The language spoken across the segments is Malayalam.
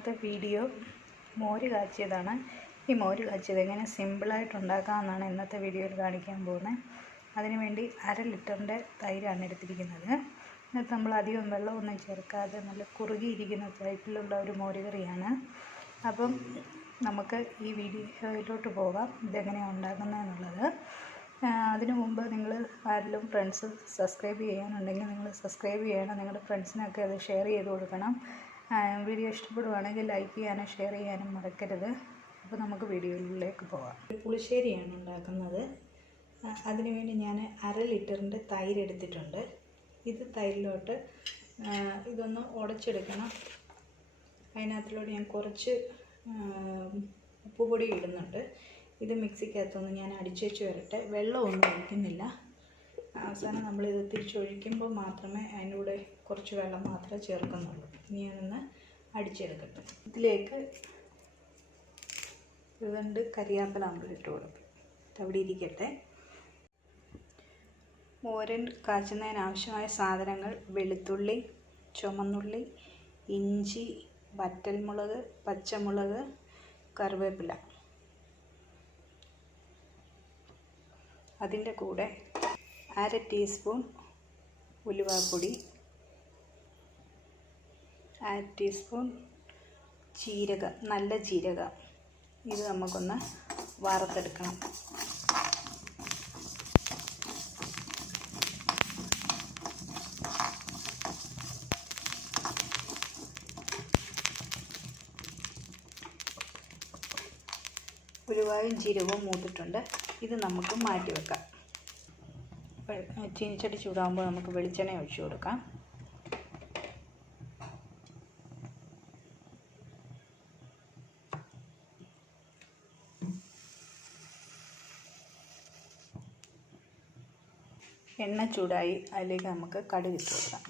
ഇന്നത്തെ വീഡിയോ മോര് കാച്ചിയതാണ്. ഈ മോര് കാച്ചിയത് എങ്ങനെ സിമ്പിളായിട്ട് ഉണ്ടാക്കാമെന്നാണ് ഇന്നത്തെ വീഡിയോയിൽ കാണിക്കാൻ പോകുന്നത്. അതിനുവേണ്ടി 1/2 ലിറ്ററിൻ്റെ തൈരാണ് എടുത്തിരിക്കുന്നത്. ഇതിനകത്ത് നമ്മൾ അധികം വെള്ളമൊന്നും ചേർക്കാതെ നല്ല കുറുകിയിരിക്കുന്ന ടൈപ്പിലുള്ള ഒരു മോര് കറിയാണ്. അപ്പം നമുക്ക് ഈ വീഡിയോയിലോട്ട് പോകാം, ഇതെങ്ങനെയാണ് ഉണ്ടാക്കുന്നതെന്നുള്ളത്. അതിനു മുമ്പ് നിങ്ങൾ ആരെങ്കിലും ഫ്രണ്ട്സ് സബ്സ്ക്രൈബ് ചെയ്യാനുണ്ടെങ്കിൽ നിങ്ങൾ സബ്സ്ക്രൈബ് ചെയ്യണം. നിങ്ങളുടെ ഫ്രണ്ട്സിനൊക്കെ അത് ഷെയർ ചെയ്ത് കൊടുക്കണം. വീഡിയോ ഇഷ്ടപ്പെടുവാണെങ്കിൽ ലൈക്ക് ചെയ്യാനും ഷെയർ ചെയ്യാനും മറക്കരുത്. അപ്പോൾ നമുക്ക് വീഡിയോയിലേക്ക് പോകാം. പുളിശ്ശേരിയാണ് ഉണ്ടാക്കുന്നത്. അതിനുവേണ്ടി ഞാൻ 1/2 ലിറ്ററിൻ്റെ തൈര് എടുത്തിട്ടുണ്ട്. ഇത് തൈരിലോട്ട് ഇതൊന്ന് ഉടച്ചെടുക്കണം. അതിനകത്തിലോട്ട് ഞാൻ കുറച്ച് ഉപ്പുപൊടി ഇടുന്നുണ്ട്. ഇത് മിക്സിക്കകത്തൊന്ന് ഞാൻ അടിച്ചു വെച്ച് വരട്ടെ. വെള്ളമൊന്നും ഒഴിക്കുന്നില്ല. അവസാനം നമ്മളിത് തിരിച്ചൊഴിക്കുമ്പോൾ മാത്രമേ അതിൻ്റെ കൂടെ കുറച്ച് വെള്ളം മാത്രമേ ചേർക്കുന്നുള്ളൂ. ഇനി ഞാനൊന്ന് അടിച്ചെടുക്കട്ടെ. ഇതിലേക്ക് 2 കരിയാപ്പില നമ്മൾ ഇട്ട് കൊടുക്കും. അവിടെ ഇരിക്കട്ടെ. മോരൻ കാച്ചുന്നതിന് ആവശ്യമായ സാധനങ്ങൾ: വെളുത്തുള്ളി, ചുമന്നുള്ളി, ഇഞ്ചി, വറ്റൽമുളക്, പച്ചമുളക്, കറിവേപ്പില. അതിൻ്റെ കൂടെ 1/2 ടീസ്പൂൺ ഉലുവാപ്പൊടി, 1/2 ടീസ്പൂൺ ജീരകം, നല്ല ജീരകം. ഇത് നമുക്കൊന്ന് വറുത്തെടുക്കണം. ഉലുവായും ജീരകവും മൂത്തിട്ടുണ്ട്. ഇത് നമുക്ക് മാറ്റി വെക്കാം. ചീനിച്ചട്ടി ചൂടാകുമ്പോൾ നമുക്ക് വെളിച്ചെണ്ണ ഒഴിച്ചു കൊടുക്കാം. എണ്ണ ചൂടായി, അതിലേക്ക് നമുക്ക് കടുക് ഇട്ട് കൊടുക്കാം.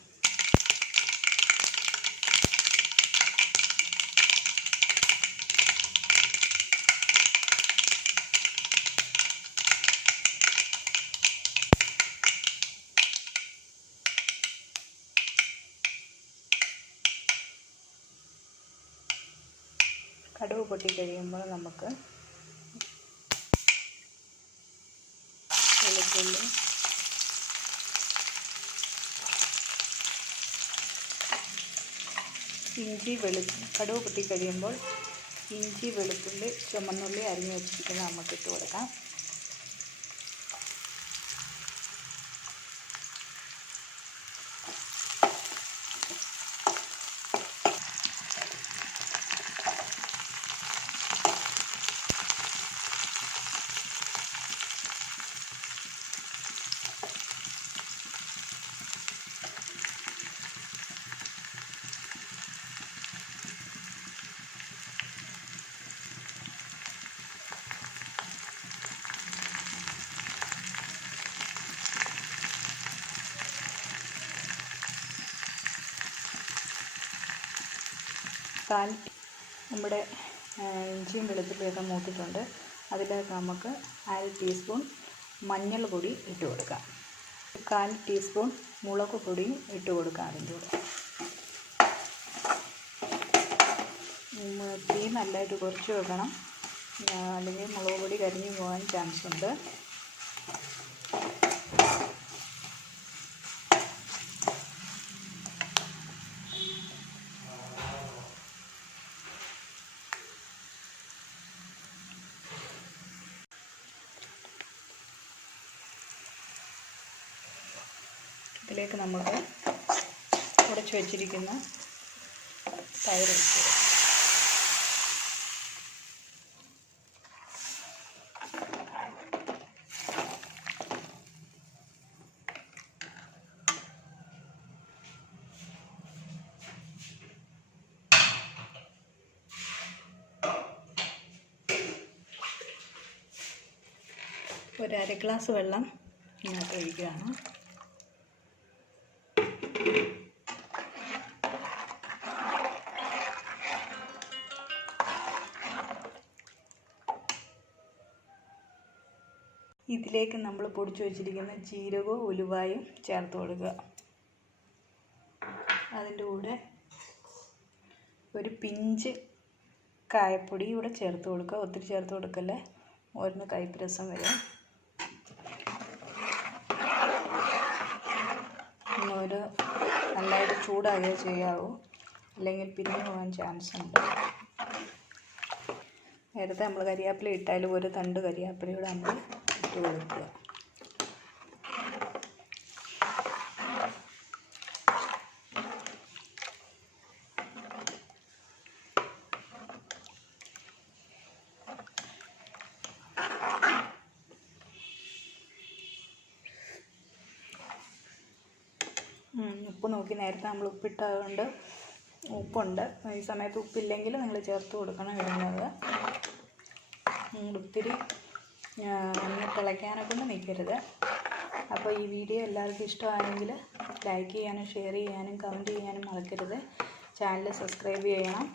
കടുക് പൊട്ടിക്കഴിയുമ്പോൾ നമുക്ക് വെളുത്തുള്ളി, കടുക് പൊട്ടിക്കഴിയുമ്പോൾ ഇഞ്ചി, വെളുത്തുള്ളി, ചുമന്നുള്ളി അരിഞ്ഞു വെച്ചിരിക്കുന്നത് നമുക്ക് ഇട്ട് കൊടുക്കാം. നമ്മുടെ ഇഞ്ചിയും വെളുത്തുള്ളിയൊക്കെ മൂത്തിട്ടുണ്ട്. അതിലേക്ക് നമുക്ക് 1/2 ടീസ്പൂൺ മഞ്ഞൾ പൊടി ഇട്ട് കൊടുക്കാം. 1/4 ടീസ്പൂൺ മുളക് പൊടിയും ഇട്ട് കൊടുക്കാം. അതിൻ്റെ കൂടെ തീ നല്ലതായിട്ട് കുറച്ച് വെക്കണം, അല്ലെങ്കിൽ മുളക് പൊടി കരിഞ്ഞു പോകാൻ ചാൻസ് ഉണ്ട്. ഇതിലേക്ക് നമുക്ക് ഉടച്ചു വച്ചിരിക്കുന്ന തൈര് ഒഴിച്ച് കൊടുക്കാം. ഒരു 1/2 ഗ്ലാസ് വെള്ളം ഇതിനകത്ത് ഒഴിക്കുകയാണ്. ഇതിലേക്ക് നമ്മൾ പൊടിച്ചു വച്ചിരിക്കുന്ന ജീരകവും ഉലുവായും ചേർത്ത് കൊടുക്കുക. അതിൻ്റെ കൂടെ ഒരു പിഞ്ച് കായപ്പൊടി ഇവിടെ ചേർത്ത് കൊടുക്കുക. ഒത്തിരി ചേർത്ത് കൊടുക്കല്ലേ, ഓരോന്ന് കയ്പ്പ് രസം വരും. ഒരു നല്ലതായിട്ട് ചൂടാകുകയോ ചെയ്യാവൂ, അല്ലെങ്കിൽ പിരിഞ്ഞു പോകാൻ ചാൻസ് ഉണ്ട്. നേരത്തെ നമ്മൾ കരിയാപ്പില ഇട്ടാലും ഒരു തണ്ട് കരിയാപ്പിലയൂടെ നമ്മൾ ഇട്ട് കൊടുക്കുക. ഉപ്പ് നോക്കി, നേരത്തെ നമ്മൾ ഉപ്പിട്ടതുകൊണ്ട് ഉപ്പുണ്ട്. ഈ സമയത്ത് ഉപ്പില്ലെങ്കിൽ നിങ്ങൾ ചേർത്ത് കൊടുക്കണം ഇടുന്നത്. ഒത്തിരി ഒന്ന് തിളയ്ക്കാനെ കൊണ്ട് നിൽക്കരുത്. അപ്പോൾ ഈ വീഡിയോ എല്ലാവർക്കും ഇഷ്ടമായെങ്കിൽ ലൈക്ക് ചെയ്യാനും ഷെയർ ചെയ്യാനും കമൻറ്റ് ചെയ്യാനും മറക്കരുത്. ചാനൽ സബ്സ്ക്രൈബ് ചെയ്യണം.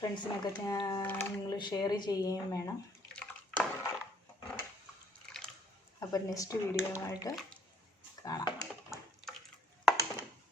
ഫ്രണ്ട്സിനൊക്കെ നിങ്ങൾ ഷെയർ ചെയ്യുകയും വേണം. അപ്പോൾ നെക്സ്റ്റ് വീഡിയോയുമായിട്ട് കാണാം.